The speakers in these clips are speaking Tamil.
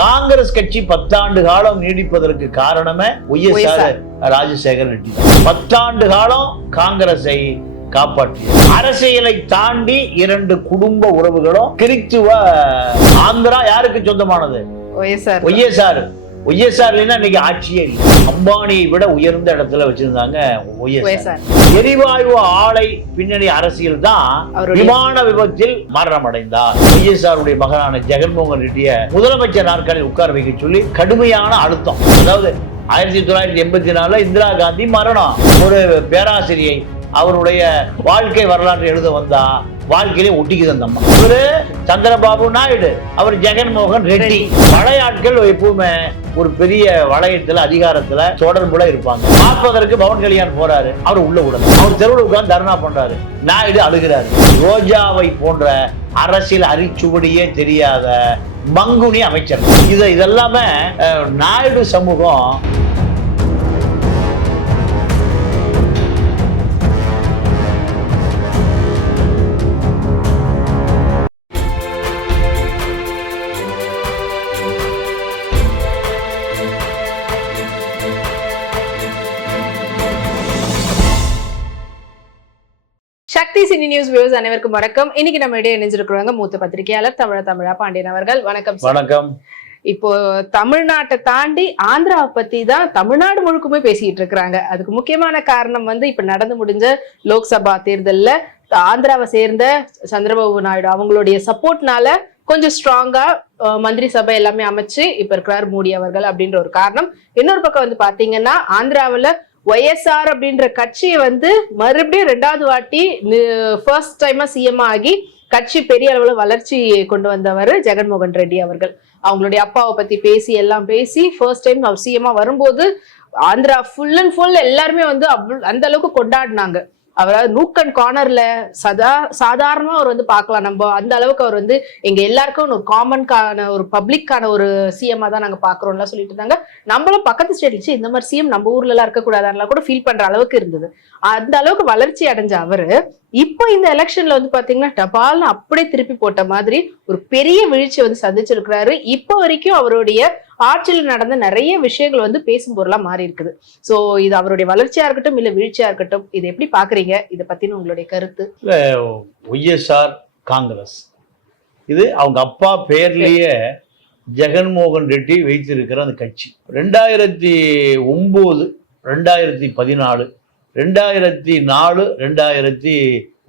காங்கிரஸ் கட்சி பத்தாண்டு காலம் நீடிப்பதற்கு காரணமே ஒய்எஸ்ஆர் ராஜசேகர் ரெட்டி. பத்தாண்டு காலம் காங்கிரஸை காப்பாற்றி அரசியலை தாண்டி இரண்டு குடும்ப உறவுகளும் கிறித்துவ ஆந்திரா யாருக்கு சொந்தமானது? ஒய்எஸ்ஆர் ஒய்எஸ்ஆர் ஒய்எஸ்ஆர் இல்லைன்னா இன்னைக்கு ஆட்சியே இல்லை. அம்பானியை விட உயர்ந்த இடத்துல வச்சிருந்தாங்க ஒய்எஸ்ஆர் எரிவாயு ஆலை பின்னணி அரசியல் தான் விமான விபத்தில் மரணம் அடைந்தார் ஒய்எஸ்ஆர் உடைய மகனான ஜெகன்மோகன் ரெட்டிய முதலமைச்சர் நாற்காலில் உட்கார வைக்க சொல்லி கடுமையான அழுத்தம். அதாவது ஆயிரத்தி தொள்ளாயிரத்தி எண்பத்தி நாலுல இந்திரா காந்தி மரணம். ஒரு பேராசிரியை அவருடைய வாழ்க்கை வரலாறு எழுத வந்தா வாழ்க்கையிலே ஒட்டிக்குது அந்த அம்மா. இவரு சந்திரபாபு நாயுடு அவர் ஜெகன்மோகன் ரெட்டி. பழைய ஆட்கள் எப்பவுமே ஒரு பெரிய வளையத்துல அதிகாரத்துல தொடர்புல இருப்பாங்க. பார்ப்பதற்கு பவன் கல்யாண் போறாரு அவர் உள்ள விடல அவர் தெருவில் உட்கார்ந்து தர்ணா பண்றாரு. நாயுடு அழுகிறாரு. ரோஜாவை போன்ற அரசியல் அரிச்சுவடியே தெரியாத மங்குனி அமைச்சர். இது இதெல்லாமே நாயுடு சமூகம் சக்தி சினி நியூஸ் வியூஸ் அனைவருக்கும் வணக்கம். இன்னைக்கு நம்ம இடையே இணைஞ்சிருக்கிறவங்க மூத்த பத்திரிகையாளர் தமிழ தமிழா பாண்டியன் அவர்கள். வணக்கம். வணக்கம். இப்போ தமிழ்நாட்டை தாண்டி ஆந்திராவை பத்தி தான் தமிழ்நாடு முழுக்குமே பேசிட்டு இருக்கிறாங்க. அதுக்கு முக்கியமான காரணம் வந்து இப்ப நடந்து முடிஞ்ச லோக்சபா தேர்தல்ல ஆந்திராவை சேர்ந்த சந்திரபாபு நாயுடு அவங்களுடைய சப்போர்ட்னால கொஞ்சம் ஸ்ட்ராங்கா மந்திரி சபை எல்லாமே அமைச்சு இப்ப இருக்கிறார் மோடி அவர்கள் அப்படின்ற ஒரு காரணம். இன்னொரு பக்கம் வந்து பாத்தீங்கன்னா ஆந்திராவுல ஒய்எஸ்ஆர் அப்படின்ற கட்சியை வந்து மறுபடியும் ரெண்டாவது வாட்டி ஃபர்ஸ்ட் டைமா சிஎம் ஆகி கட்சி பெரிய அளவுல வளர்ச்சி கொண்டு வந்தவர் ஜெகன்மோகன் ரெட்டி அவர்கள். அவங்களுடைய அப்பாவை பத்தி பேசி எல்லாம் பேசி ஃபர்ஸ்ட் டைம் அவர் சிஎம்மா வரும்போது ஆந்திரா ஃபுல் அண்ட் ஃபுல் எல்லாருமே வந்து அவ்வளோ அந்த அளவுக்கு கொண்டாடினாங்க. அவரால் நூக் அண்ட் கார்னர்ல சதா சாதாரணமா அவர் வந்து பார்க்கலாம். நம்ம அந்த அளவுக்கு அவர் வந்து எங்க எல்லாருக்கும் ஒரு காமன்கான ஒரு பப்ளிக்கான ஒரு சிஎம்மா தான் நாங்க பாக்குறோம்லாம் சொல்லிட்டு இருந்தாங்க. நம்மளும் பக்கத்து ஸ்டேட்ல இந்த மாதிரி சிஎம் நம்ம ஊர்ல எல்லாம் இருக்கக்கூடாதுலாம் கூட ஃபீல் பண்ற அளவுக்கு இருந்தது. அந்த அளவுக்கு வளர்ச்சி அடைஞ்ச அவரு இப்போ இந்த எலெக்ஷன்ல வந்து பாத்தீங்கன்னா டபால்னு அப்படியே திருப்பி போட்ட மாதிரி ஒரு பெரிய வீழ்ச்சி வந்து சந்திச்சிருக்கிறாரு. இப்போ வரைக்கும் அவருடைய ஆட்சியில் நடந்த நிறைய விஷயங்கள் வந்து பேசும் பொருளா மாறி இருக்குது. சோ இது அவருடைய வளர்ச்சியா இருக்கட்டும் இல்ல வீழ்ச்சியா இருக்கட்டும் இது எப்படி பாக்குறீங்க? இதை பத்தின உங்களுடைய கருத்து? YSR Congress. இது அவங்க அப்பா பேர்லயே ஜெகன்மோகன் ரெட்டி வைத்திருக்கிற அந்த கட்சி. ரெண்டாயிரத்தி ஒம்பது ரெண்டாயிரத்தி பதினாலு ரெண்டாயிரத்தி நாலு ரெண்டாயிரத்தி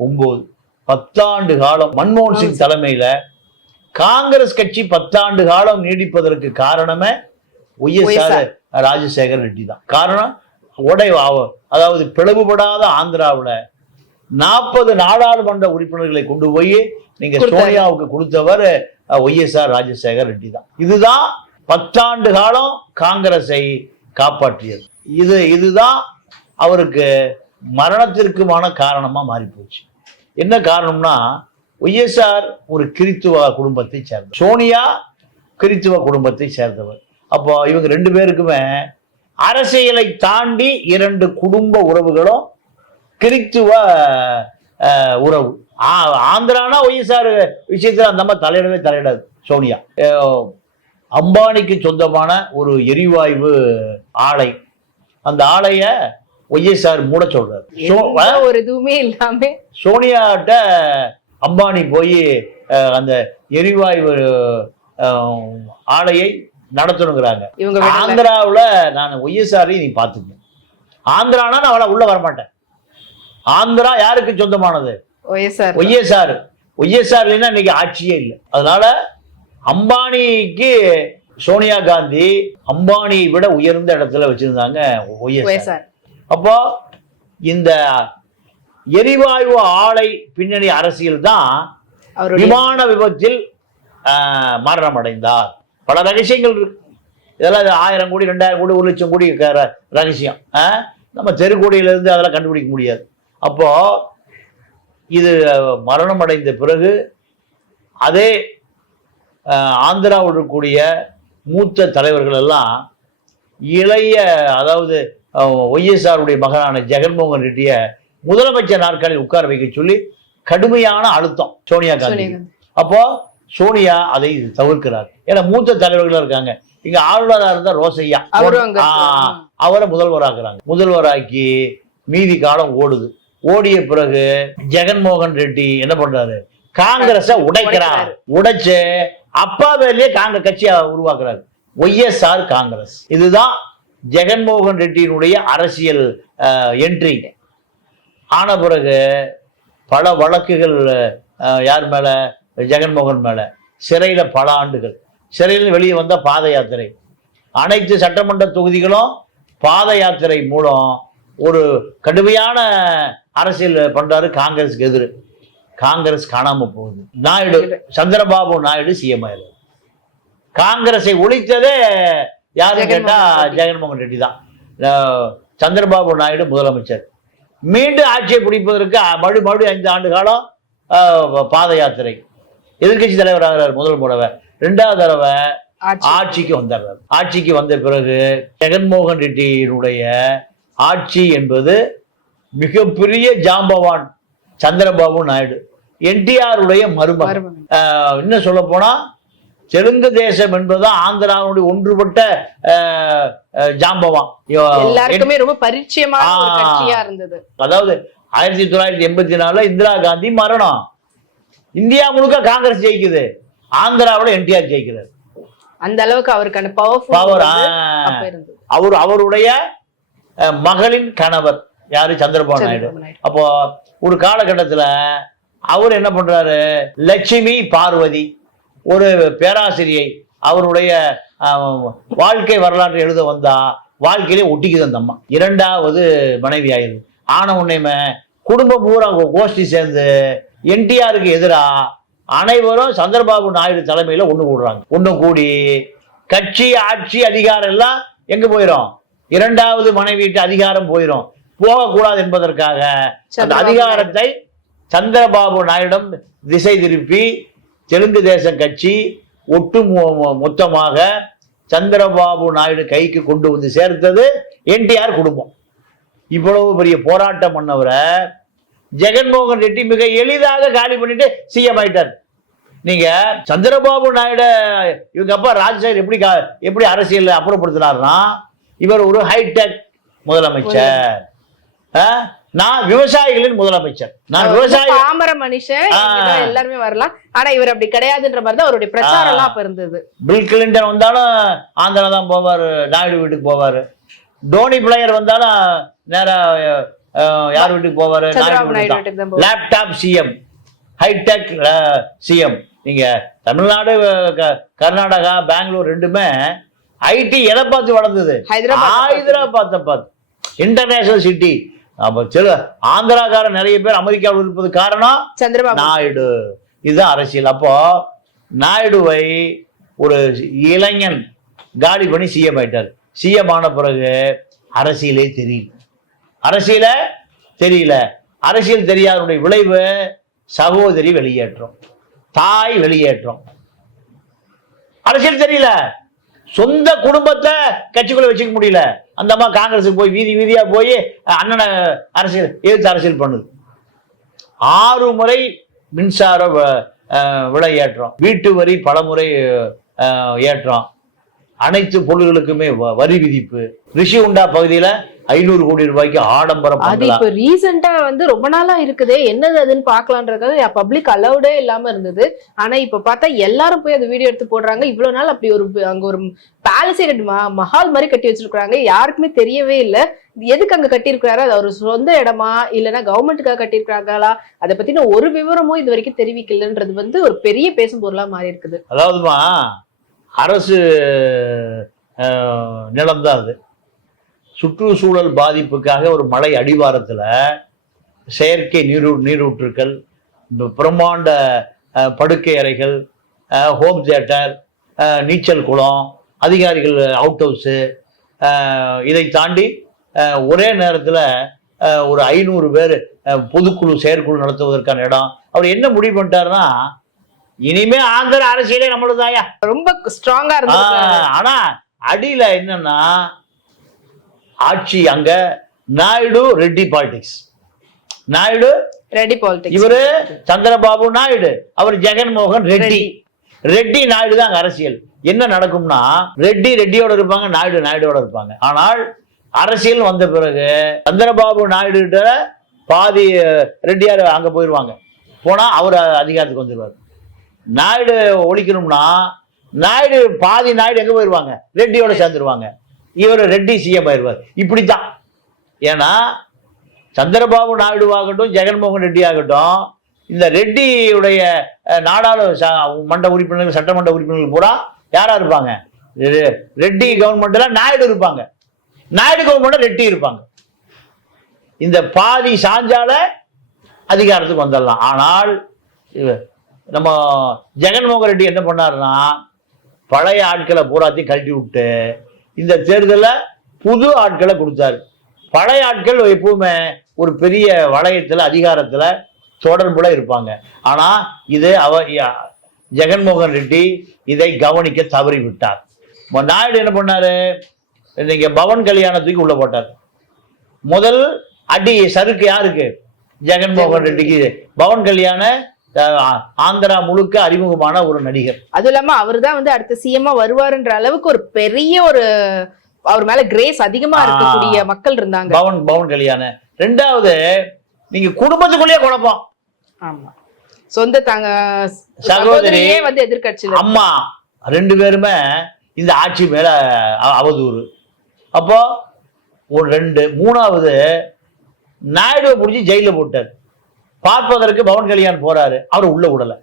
ஒம்பது. பத்தாண்டு காலம் மன்மோகன் சிங். தலைமையில காங்கிரஸ் கட்சி பத்தாண்டு காலம் நீடிப்பதற்கு காரணமே ஒய்எஸ்ஆர் ராஜசேகர் ரெட்டி தான். காரணம் உடை அதாவது பிளவுபடாத ஆந்திராவுல நாற்பது நாடாளுமன்ற உறுப்பினர்களை கொண்டு போய் நீங்க. சோனியாவுக்கு கொடுத்தவர் ஒய்எஸ்ஆர் ராஜசேகர் ரெட்டி தான். இதுதான் பத்தாண்டு காலம் காங்கிரஸை காப்பாற்றியது. இது இதுதான் அவருக்கு மரணத்திற்குமான காரணமா மாறி போச்சு என்ன காரணம்னா ஒய்எஸ்ஆர் ஒரு கிறித்துவ குடும்பத்தை சேர்ந்தவர். சோனியா கிறித்துவ குடும்பத்தை சேர்ந்தவர். அப்போ இவங்க ரெண்டு பேருக்குமே அரசியலை தாண்டி இரண்டு குடும்ப உறவுகளும் கிறித்துவ உறவு. ஆந்திரானா ஒய்எஸ்ஆர் விஷயத்துல அந்த மாதிரி தலையிடவே தலையிடாது சோனியா. அம்பானிக்கு சொந்தமான ஒரு எரிவாயு ஆலை. அந்த ஆலைய ஒய்எஸ்ஆர் மூட சொல்றாரு. ஒரு இதுவுமே இல்லாம சோனியாட்ட அம்பானி போய் அந்த எரிவாயு ஆலையை நடத்தணுங்கிறாங்க. ஆந்திராவுல நான் ஒய்எஸ்ஆர் நீ பார்த்துக்க ஆந்திரானா நான் அவளை உள்ள வரமாட்டேன். ஆந்திரா யாருக்கு சொந்தமானது? ஒய்எஸ்ஆர். ஒய்எஸ்ஆர். ஒய்எஸ்ஆர் இல்லைன்னா இன்னைக்கு ஆட்சியே இல்லை. அதனால அம்பானிக்கு சோனியா காந்தி அம்பானியை விட உயர்ந்த இடத்துல வச்சிருந்தாங்க ஒய்எஸ்ஆர். அப்போ இந்த எரிவாயு ஆலை பின்னணி அரசியல் தான் விமான விபத்தில் மரணம் அடைந்தார் பல ரகசியங்கள் இருக்கு. இதெல்லாம் இது ஆயிரம் கோடி ரெண்டாயிரம் கோடி ஒரு லட்சம் கோடி ரகசியம்? நம்ம தெருக்கோடியில இருந்து அதெல்லாம் கண்டுபிடிக்க முடியாது. அப்போ இது மரணம் அடைந்த பிறகு அதே ஆந்திராவில் இருக்கக்கூடிய மூத்த தலைவர்கள் எல்லாம் இளைய அதாவது ஒய்எஸ்ஆருடைய மகனான ஜெகன்மோகன் ரெட்டிய முதலமைச்சர் நாற்காலில் உட்கார வைக்க சொல்லி கடுமையான அழுத்தம் சோனியா காந்தி. அப்போ சோனியா அதை தவிர்க்கிறார். ஏன்னா மூத்த தலைவர்கள் இருக்காங்க. இங்க ஆளுநரா இருந்தா ரோசையா அவரை முதல்வராக்குறாங்க. முதல்வராக்கி மீதி காலம் ஓடுது. ஓடிய பிறகு ஜெகன்மோகன் ரெட்டி என்ன பண்றாரு? காங்கிரஸ உடைக்கிறார். உடைச்சு அப்பா பேர்லயே காங்கிரஸ் கட்சியை உருவாக்குறாரு. YSR Congress. இதுதான் ஜெகன்மோகன் ரெட்டியினுடைய அரசியல் என்ட்ரி ஆன பிறகு பல வழக்குகள் யார் மேல? ஜெகன்மோகன் மேல. சிறையில பல ஆண்டுகள். சிறையில் வெளியே வந்த பாத யாத்திரை. அனைத்து சட்டமன்ற தொகுதிகளும் பாத யாத்திரை மூலம் ஒரு கடுமையான அரசியல் பண்றாரு காங்கிரஸுக்கு எதிர். காங்கிரஸ் காணாம போகுது. நாயுடு சந்திரபாபு நாயுடு சிஎம் ஆயிரு காங்கிரஸை ஒழித்ததே யாருன்னு கேட்டா ஜெகன்மோகன் ரெட்டி தான். சந்திரபாபு நாயுடு முதலமைச்சர். மீண்டும் ஆட்சியை பிடிப்பதற்கு மறுபடி ஐந்து ஆண்டு காலம் பாத யாத்திரை. எதிர்க்கட்சி தலைவர் ஆகிறார் முதல் முறை ரெண்டாவது தடவை ஆட்சி. ஆட்சிக்கு வந்துடுறார். ஆட்சிக்கு வந்த பிறகு ஜெகன்மோகன் ரெட்டியினுடைய ஆட்சி என்பது மிகப்பெரிய ஜாம்பவான் சந்திரபாபு நாயுடு. என்டிஆருடைய மருமகன். இன்னும் சொல்ல போனா தெலுங்கு தேசம் என்பதுதான் ஆந்திராவுடைய ஒன்றுபட்ட ஜாம்பவான். இவ- எல்லாருக்குமே ரொம்ப பரிச்சயமான இருந்தது. அதாவது ஆயிரத்தி தொள்ளாயிரத்தி எண்பத்தி நாலுல இந்திரா காந்தி மரணம். இந்தியா முழுக்க காங்கிரஸ் ஜெயிக்குது. ஆந்திராவுல என்டிஆர் ஜெயிக்கிறார். அந்த அளவுக்கு அவருக்கான பவர் அவர் அவருடைய மகளின் கணவர் யாரு? சந்திரபாபு நாயுடு. அப்போ ஒரு காலகட்டத்துல அவர் என்ன பண்றாரு? லட்சுமி பார்வதி ஒரு பேராசிரியை அவருடைய வாழ்க்கை வரலாற்றை எழுத வந்தா வாழ்க்கையிலே ஒட்டிக்குது அந்த அம்மா. இரண்டாவது மனைவி ஆயிருது ஆன உன்னையுமே குடும்பம் பூரா கோஷ்டி சேர்ந்து என்டிஆருக்கு எதிரா அனைவரும் சந்திரபாபு நாயுடு தலைமையில ஒண்ணு கூடுறாங்க ஒண்ணு கூடி கட்சி ஆட்சி அதிகாரம் எல்லாம் எங்க போயிரும்? இரண்டாவது மனைவிட்டு அதிகாரம் போயிரும். போகக்கூடாது என்பதற்காக அந்த அதிகாரத்தை சந்திரபாபு நாயுடம் திசை திருப்பி தெலுங்கு தேசம் கட்சி ஒட்டு மொத்தமாக சந்திரபாபு நாயுடு கைக்கு கொண்டு வந்து சேர்த்தது என்டிஆர் குடும்பம். இவ்வளவு பெரிய போராட்டம் பண்ணவரை ஜெகன்மோகன் ரெட்டி மிக எளிதாக காலி பண்ணிட்டு சிஎம் ஆயிட்டார். நீங்க சந்திரபாபு நாயுடு இவங்க அப்பா ராஜசேகர் எப்படி கா- எப்படி அரசியல் அப்புறப்படுத்தினார்னா இவர் ஒரு ஹைடெக் முதலமைச்சர். நான் விவசாயிகளின் முதலமைச்சர். நான் விவசாயி பாமர மனுஷன் எல்லாருமே வரலாம். ஆனா இவர் அப்படி கிடையாதுன்ற மாதிரி தான் அவருடைய பிரச்சாரம் எல்லாம் அப்ப இருந்தது. பில் கிளின்டன் வந்தாலும் ஆந்திரா தான் போவார் நாயுடு வீட்டுக்கு போவார். டோனி பிளேயர் வந்தாலும் நேரா யார் வீட்டுக்கு போவார். லேப்டாப் சிஎம் ஹைடெக் சிஎம் நீங்க தமிழ்நாடு கர்நாடகா பெங்களூர் ரெண்டுமே ஐடி எதை பார்த்து வளர்ந்தது? ஹைதராபாத் ஹைதராபாத்தை பார்த்து. இன்டர்நேஷனல் சிட்டி அப்ப சில ஆந்திராக்காரன் நிறைய பேர் அமெரிக்காவில் இருப்பது காரணம் சந்திரபாபு. நாயுடு. இதுதான் அரசியல். அப்போ நாயுடுவை ஒரு இளைஞன் காலி பண்ணி சிஎம் ஆயிட்டார். சிஎம் ஆன பிறகு அரசியலே தெரியல. அரசியல தெரியல. அரசியல் தெரியாதனுடைய விளைவு சகோதரி வெளியேற்றம் தாய் வெளியேற்றம். அரசியல் தெரியல. சொந்த குடும்பத்தை கட்சிக்குள்ள வச்சுக்க முடியல. அந்த அம்மா காங்கிரஸுக்கு போய் வீதி வீதியா போய் அண்ணனை அரசியல் எதிர்த்து அரசியல் பண்ணுது. ஆறு முறை மின்சார விலை ஏற்றம். வீட்டு வரி பலமுறை முறை ஏற்றம். அனைத்து பொருள்களுக்குமே வரி விதிப்பு. ரிஷி உண்டா பகுதியில? ஐநூறு கோடி ரூபாய்க்கு ஆடம்பர அது இப்ப ரீசெண்டா வந்து ரொம்ப நாளா இருக்குதே. என்னது அதுன்னு பாக்கலான்றதுக்காக பப்ளிக் அலௌடே இல்லாம இருந்தது. ஆனா இப்ப பார்த்தா எல்லாரும் போய் அந்த வீடியோ எடுத்து போடுறாங்க. இவ்வளவு நாள் அப்படி ஒரு அங்க ஒரு பேலசேட் மஹால் மாதிரி கட்டி வச்சிருக்காங்க யாருக்குமே தெரியவே இல்ல. எதுக்கு அங்க கட்டியிருக்கிறாரு? அது அவர் சொந்த இடமா? இல்லைன்னா கவர்மெண்ட்டுக்காக கட்டியிருக்காங்களா அதை பத்தின ஒரு விவரமும் இது வரைக்கும் தெரிவிக்கலன்றது வந்து ஒரு பெரிய பேசும் பொருளா மாறி இருக்குது அதாவதுமா அரசு நிலம்தான் அது. சுற்றுச்சூழல் பாதிப்புக்காக ஒரு மலை அடிவாரத்தில் செயற்கை நீரூ நீரூற்றுக்கள் இந்த பிரம்மாண்ட படுக்கை அறைகள் ஹோம் தியேட்டர் நீச்சல் குளம் அதிகாரிகள் அவுட் ஹவுஸு இதை தாண்டி ஒரே நேரத்தில் ஒரு ஐநூறு பேர் பொதுக்குழு செயற்குழு நடத்துவதற்கான இடம். அவர் என்ன முடிவு பண்ணிட்டாருன்னா இனிமே ஆந்திர அரசியலே நம்மளுதாயா ரொம்ப ஸ்ட்ராங்கா இருந்தது ஆஹ், ஆனா அடியில என்னன்னா ஆட்சி அங்க நாயுடு ரெட்டி பாலிடிக்ஸ் நாயுடு ரெடி பாலிடிக்ஸ் இவரு சந்திரபாபு நாயுடு அவர் ஜெகன்மோகன் ரெட்டி. ரெட்டி. நாயுடு தான் அரசியல். என்ன நடக்கும்னா ரெட்டி ரெட்டியோட இருப்பாங்க நாயுடு நாயுடோட இருப்பாங்க. ஆனால் அரசியல் வந்த பிறகு சந்திரபாபு நாயுடு கிட்ட பாதி ரெட்டியார் அங்க போயிடுவாங்க போனா அவர் அதிகாரத்துக்கு வந்துடுவார் நாயுடு ஒழிக்கணும்னா நாயுடு பாதி நாயுடு எங்க போயிடுவாங்க ரெட்டியோட சேர்ந்துருவாங்க. இவர் ரெட்டி சிஎம் ஆயிடுவார். இப்படித்தான். ஏன்னா சந்திரபாபு நாயுடு ஆகட்டும் ஜெகன்மோகன் ரெட்டி ஆகட்டும் இந்த ரெட்டியுடைய அஹ், நாடாளு மண்ட உறுப்பினர்கள் சட்டமன்ற உறுப்பினர்கள் பூரா யாரா இருப்பாங்க? ரெ- ரெட்டி கவர்மெண்ட்ல நாயுடு இருப்பாங்க. நாயுடு கவர்மெண்ட்டில் ரெட்டி இருப்பாங்க. இந்த பாதி சாஞ்சால அதிகாரத்துக்கு வந்துடலாம். ஆனால் நம்ம ஜெகன்மோகன் ரெட்டி என்ன பண்ணாருன்னா பழைய ஆட்களை பூராத்தையும் கழட்டி விட்டு இந்த தேர்தலில் புது ஆட்களை கொடுத்தாரு. பழைய ஆட்கள் எப்பவுமே ஒரு பெரிய வளையத்தில் அதிகாரத்தில் தொடர்புல இருப்பாங்க. ஆனால் இது அவ ஜெகன்மோகன் ரெட்டி இதை கவனிக்க தவறி விட்டார் ம- நாயுடு என்ன பண்ணாரு? நீங்கள் பவன் கல்யாணத்துக்கு உள்ள போட்டார். முதல் அடி சறுக்கு யாருக்கு? ஜெகன்மோகன் ரெட்டிக்கு. பவன் கல்யாண ஆந்திரா முழுக்க அறிமுகமான ஒரு நடிகர். அதுவும் இல்லாம அவர்தான் வந்து அடுத்த சிஎம்மா வருவாருன்ற அளவுக்கு ஒரு பெரிய ஒரு அவர் மேல கிரேஸ் அதிகமா. இருக்கக்கூடிய மக்கள் இருந்தாங்க. பவன் பவன் கல்யாண. ரெண்டாவது நீங்க குடும்பத்துக்குள்ளேயே குழப்பம். ஆமா. சொந்த தாங்க சகோதரி. சகோதரியே வந்து எதிர்கட்சியில அம்மா ரெண்டு பேருமே இந்த ஆட்சி மேல அவதூறு. அப்போ ஒரு ரெண்டு மூணாவது நாயுடுவை பிடிச்சி ஜெயில போட்டார். பார்ப்பதற்கு பவன் கல்யாண் போறாரு. அவர் உள்ள விடல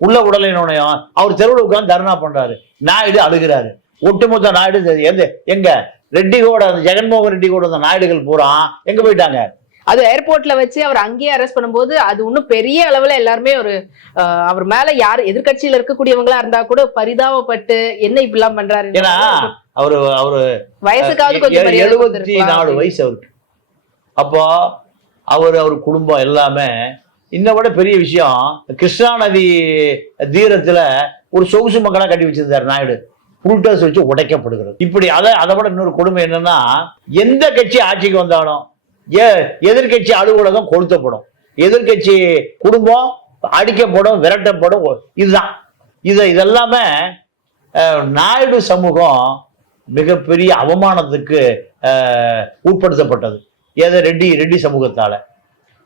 உள்ள விடலைன்னு அவர் தெருவில் உட்கார்ந்து தர்ணா பண்றாரு. நாயுடு அழுகிறாரு. ஒட்டுமொத்த நாயுடு எந்த எங்க? ரெட்டி கூட அந்த ஜெகன்மோகன் ரெட்டி கூட அந்த நாயுடுகள் பூரா எங்க போயிட்டாங்க? அது ஏர்போர்ட்ல வச்சு அவர் அங்கேயே அரெஸ்ட் பண்ணும்போது அது இன்னும் பெரிய அளவுல எல்லாருமே ஒரு அவர் மேல யார் எதிர்க்கட்சியில இருக்கக்கூடியவங்களா இருந்தா கூட பரிதாபப்பட்டு என்ன இப்படிலாம் பண்றாரு ஏன்னா அவரு அவரு வயசுக்காவது கொஞ்சம் எழுபத்தி நாலு. வயசு அவருக்கு. அப்போ அவர் அவர் குடும்பம் எல்லாமே இந்த விட பெரிய விஷயம் கிருஷ்ணா நதி தீரத்தில் ஒரு சொகுசு மக்களாக கட்டி வச்சிருந்தார் நாயுடு. புல்டர்ஸ் வச்சு உடைக்கப்படுகிறது. இப்படி அதை அதை விட இன்னொரு கொடுமை என்னன்னா எந்த கட்சி ஆட்சிக்கு வந்தாலும் ஏ எதிர்கட்சி அலுவலகம் கொளுத்தப்படும். எதிர்கட்சி குடும்பம் அடிக்கப்படும் விரட்டப்படும் இதுதான். இது இதெல்லாமே நாயுடு சமூகம் மிகப்பெரிய அவமானத்துக்கு உட்படுத்தப்பட்டது. எதை ரெட்டி ரெட்டி சமூகத்தால.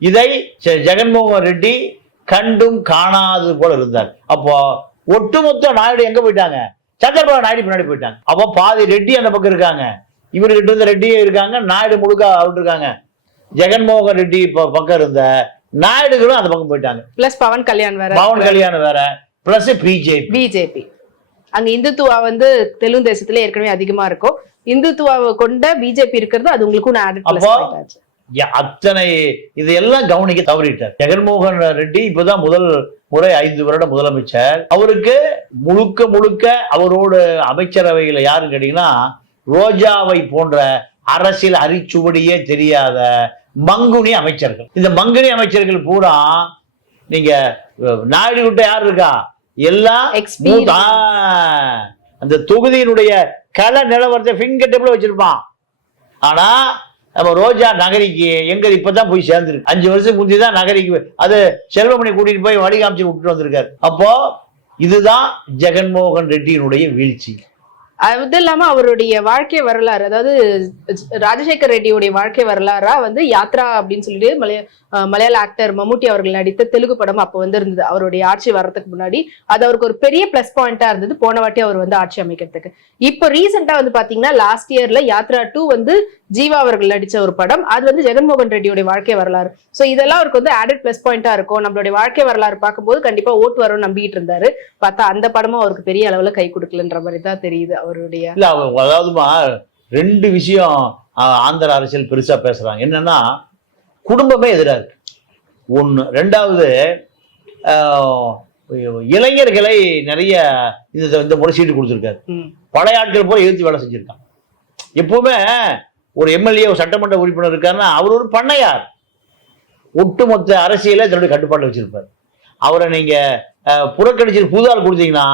இதை ஜெகன்மோகன் ரெட்டி கண்டும் காணாது போல இருந்தார். அப்போ ஒட்டுமொத்த நாயுடு எங்க போயிட்டாங்க? சந்திரபாபு நாயுடு பின்னாடி போயிட்டாங்க. அப்போ பாதி ரெட்டி அந்த பக்கம் இருக்காங்க. இவர்கிட்ட இருந்த ரெட்டியே இருக்காங்க நாயுடு முழுக்க அவுட் இருக்காங்க. ஜெகன்மோகன் ரெட்டி பக்கம் இருந்த நாயுடுகளும் அந்த பக்கம் போயிட்டாங்க. பிளஸ் பவன் கல்யாண் வேற. பவன் கல்யாணம் வேற பிளஸ் பிஜேபி. பிஜேபி. அங்க இந்துத்துவா வந்து தெலுங்கு தேசத்துல ஏற்கனவே அதிகமா இருக்கும். இந்துத்துவாவை கொண்ட பிஜேபி இருக்கிறது அது உங்களுக்கு ய- அத்தனை இதையெல்லாம் கவனிக்க தவறிட்டார். ஜெகன்மோகன் ரெட்டி இப்பதான் முதல் முறை ஐந்து வருடம் முதலமைச்சர். அவருக்கு முழுக்க முழுக்க அவரோட அமைச்சரவையில யாருன்னு கேட்டீங்கன்னா ரோஜாவை போன்ற அரசியல் அரிச்சுவடியே தெரியாத மங்குனி அமைச்சர்கள். இந்த மங்குனி அமைச்சர்கள் பூரா நீங்க நாயுடு கிட்ட யார் இருக்கா? எல்லாம் அந்த தொகுதியினுடைய கலை நிலவரத்தை ஃபிங்கர் டேபிள் வச்சிருப்பான். ஆனா நம்ம ரோஜா நகரிக்கு எங்க இப்பதான் போய் சேர்ந்துருக்கு. அஞ்சு வருஷத்துக்கு முந்தி தான் நகரிக்கு அது செல்வமணி கூட்டிட்டு போய் வழி காமிச்சு விட்டுட்டு வந்திருக்காரு. அப்போ இதுதான் ஜெகன்மோகன் ரெட்டியினுடைய வீழ்ச்சி. அது இல்லாம அவருடைய வாழ்க்கை வரலாறு அதாவது ராஜசேகர் ரெட்டியுடைய வாழ்க்கை வரலாறா வந்து யாத்ரா அப்படின்னு சொல்லிட்டு மலைய மலையாள ஆக்டர் மம்முட்டி அவர்கள் நடித்த தெலுங்கு படம் அப்போ வந்து இருந்தது அவருடைய ஆட்சி வர்றதுக்கு முன்னாடி. அது அவருக்கு ஒரு பெரிய பிளஸ் பாயிண்டா இருந்தது. போன வாட்டி அவர் வந்து ஆட்சி அமைக்கிறதுக்கு. இப்போ ரீசெண்டா வந்து பாத்தீங்கன்னா லாஸ்ட் இயர்ல யாத்ரா டூ வந்து ஜீவா அவர்கள் நடிச்ச ஒரு படம். அது வந்து ஜெகன்மோகன் ரெட்டியோட வாழ்க்கை வரலாறு. சோ இதெல்லாம் அவருக்கு வந்து ஆடட் பிளஸ் பாயிண்டா இருக்கும். நம்மளுடைய வாழ்க்கை வரலாறு பார்க்கும்போது கண்டிப்பா ஓட்டு வரும்னு நம்பிட்டு இருந்தாரு. பார்த்தா அந்த படமும் அவருக்கு பெரிய அளவுல கை கொடுக்கலன்ற மாதிரி தான் தெரியுது. அவர் அவருடைய இல்ல அதாவதுமா ரெண்டு விஷயம் ஆந்திர அரசியல் பெருசா பேசுறாங்க. என்னன்னா குடும்பமே எதிரா இருக்கு. ஒண்ணு ரெண்டாவது இளைஞர்களை நிறைய இந்த இந்த முறை சீட்டு கொடுத்துருக்காரு. பழைய ஆட்கள் போல எதிர்த்து வேலை செஞ்சிருக்கான் எப்பவுமே ஒரு எம்எல்ஏ ஒரு சட்டமன்ற உறுப்பினர் இருக்காருன்னா அவர் ஒரு பண்ணையார். ஒட்டுமொத்த அரசியலை தன்னுடைய கட்டுப்பாட்டில் வச்சிருப்பார். அவரை நீங்க புறக்கணிச்சு புது ஆள் கொடுத்தீங்கன்னா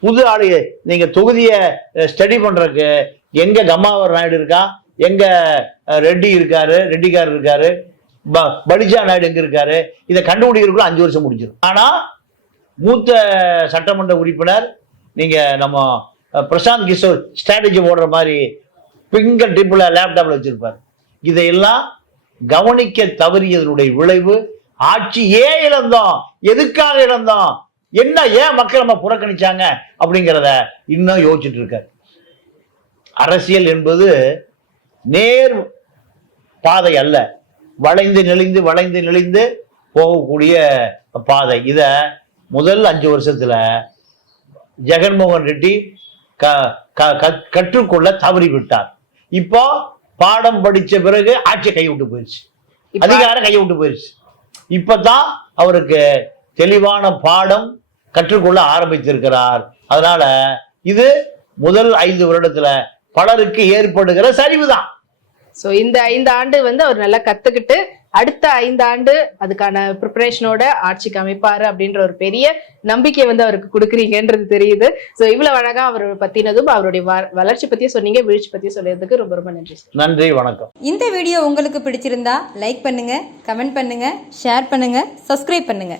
புது ஆளு நீங்க தொகுதியை ஸ்டடி பண்றதுக்கு எங்க கம்மாவர் நாயுடு இருக்கா? எங்க ரெட்டி இருக்காரு ரெட்டிக்காரர் இருக்காரு ப- பலிஜா நாயுடு எங்க இருக்காரு? இதை கண்டுபிடிக்கிறதுக்குள்ள அஞ்சு வருஷம் முடிஞ்சிடும். ஆனா மூத்த சட்டமன்ற உறுப்பினர் நீங்க நம்ம பிரசாந்த் கிஷோர் ஸ்ட்ராட்டஜி போடுற மாதிரி பிங்கர் டிப்பில் லேப்டாப்ல வச்சிருப்பார். இதையெல்லாம் கவனிக்க தவறியதனுடைய விளைவு ஆட்சி ஏன் இழந்தோம்? எதுக்காக இழந்தோம்? என்ன ஏன் மக்கள் நம்ம புறக்கணிச்சாங்க அப்படிங்கிறத இன்னும் யோசிச்சுட்டு இருக்காரு. அரசியல் என்பது நேர் பாதை அல்ல. வளைந்து நெளிந்து வளைந்து நெளிந்து போகக்கூடிய பாதை. இத முதல் அஞ்சு வருஷத்துல ஜெகன்மோகன் ரெட்டி க க- கற்றுக்கொள்ள தவறி விட்டார் இப்போ பாடம் படிச்ச பிறகு ஆட்சி கை விட்டு போயிடுச்சு இப்ப- அதிகாரம் கை விட்டு போயிடுச்சு இப்பதான் அவருக்கு தெளிவான பாடம் கற்றுக்கொள்ள ஆரம்பித்திருக்கிறார். அதனால இது முதல் ஐந்து வருடத்துல பலருக்கு ஏற்படுகிற சரிவுதான். சோ இந்த ஐந்து ஆண்டு வந்து அவர் நல்லா கத்துக்கிட்டு அடுத்த ஐந்து ஆண்டு அதுக்கான ப்ரிப்பரேஷனோட ஆட்சிக்கு அமைப்பாரு அப்படின்ற ஒரு பெரிய நம்பிக்கை வந்து அவருக்கு கொடுக்குறீங்கன்றது தெரியுது. சோ இவ்வளவு அழகா அவர் பத்தினதும் அவருடைய வளர்ச்சி பத்தியும் சொன்னீங்க வீழ்ச்சி பத்தியும் சொல்லியதுக்கு ரொம்ப ரொம்ப நன்றி நன்றி வணக்கம். இந்த வீடியோ உங்களுக்கு பிடிச்சிருந்தா லைக் பண்ணுங்க கமெண்ட் பண்ணுங்க ஷேர் பண்ணுங்க சப்ஸ்கிரைப் பண்ணுங்க.